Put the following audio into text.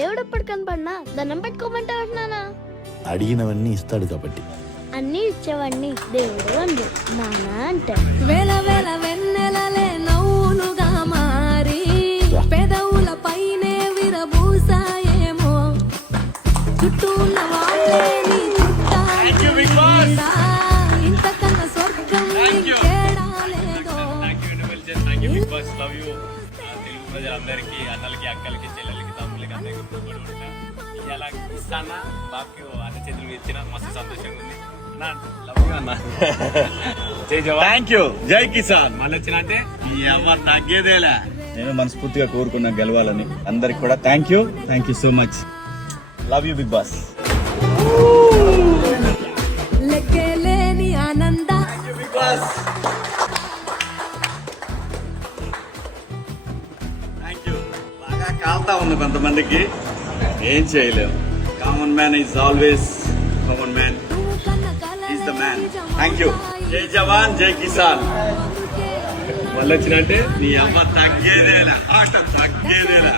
దేవుడు ఎప్పుడు కనపడినా దండం పెట్టుకోమంటావు నానా? అడిగినవన్నీ ఇస్తాడు కాబట్టి. అన్ని ఇచ్చేవాడిని దేవుడు అండు నానా అంటే. వేల వేల వెన్నెలలే నవ్వులుగా మారి పెదవుల పైనే విరబూసాయేమో చుట్టూ ఉన్న వాళ్ళే నీ చుట్టాలు ఇంతకన్నా స్వర్గం తేడా లేదో. తెలుగు ప్రజలందరికీ, అన్నలకి, అక్కలకి, చెల్లెలకి, తమ్ములకి అందరికీ ఇలా ఇస్తానా బాబుకి అన్న చేతులు ఇచ్చిన మస్తు సంతోషంగా ఉంది. Thank you. జై కిసాన్. మళ్ళీ వచ్చిన అంటే ఎవరు తగ్గేదేలే. నేను మనస్ఫూర్తిగా కోరుకున్నా గెలవాలని. అందరికి కూడా thank you so much. Love you Bigg Boss. లెక్కలేని ఆనంద బిగ్ బాస్ థ్యాంక్ యూ. బాగా కాల్తా ఉంది కొంతమందికి, ఏం చేయలేము. Common man is always common man. Is the man. Thank you. జై జవాన్ జై కిసాన్. మళ్ళీ వచ్చినట్టే నీ అమ్మ తగ్గేదేలా, ఆట తగ్గేదేలా.